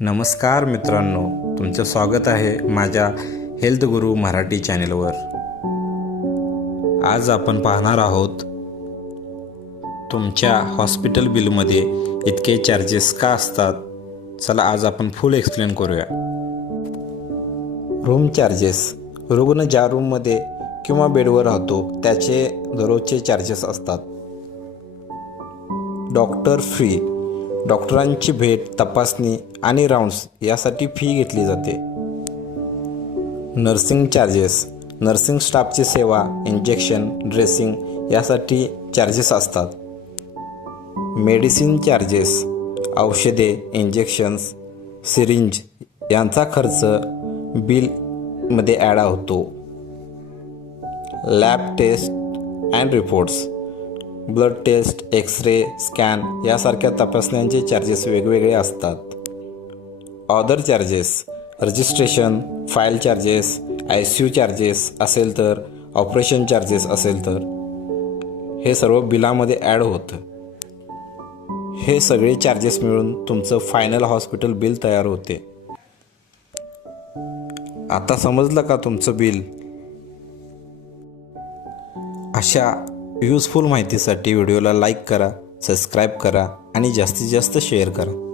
नमस्कार मित्रांनो, तुमचं स्वागत आहे माझ्या हेल्थ गुरु मराठी चॅनेलवर। आज आपण पाहणार आहोत तुमच्या हॉस्पिटल बिलमध्ये इतके चार्जेस का असतात। चला आज आपण फुल एक्सप्लेन करूया। रूम चार्जेस, रुग्ण ज्या रूममध्ये किंवा बेडवर राहतो त्याचे दररोजचे चार्जेस असतात। डॉक्टर फी, डॉक्टरांची भेट, तपासणी आणि राऊंड्स यासाठी फी घेतली जाते। नर्सिंग चार्जेस, नर्सिंग स्टाफची सेवा, इंजेक्शन, ड्रेसिंग यासाठी चार्जेस असतात। मेडिसिन चार्जेस, औषधे, इंजेक्शन्स, सिरिंज यांचा खर्च बिलमध्ये ॲड होतो। Lab test and reports, blood test, x-ray, scan यासारख्या तपासण्यांचे चार्जेस वेगवेगळे असतात। Other charges, registration, file charges, ICU charges असेल तर, ऑपरेशन चार्जेस असेल तर हे सर्व बिलामध्ये ॲड होतं। हे सगळे चार्जेस मिळून तुमचं फायनल हॉस्पिटल बिल तयार होते। आता समजलं का तुमचं बिल? अशा यूजफुल माहितीसाठी व्हिडिओला लाईक करा, सबस्क्राईब करा आणि जास्तीत जास्त शेअर करा।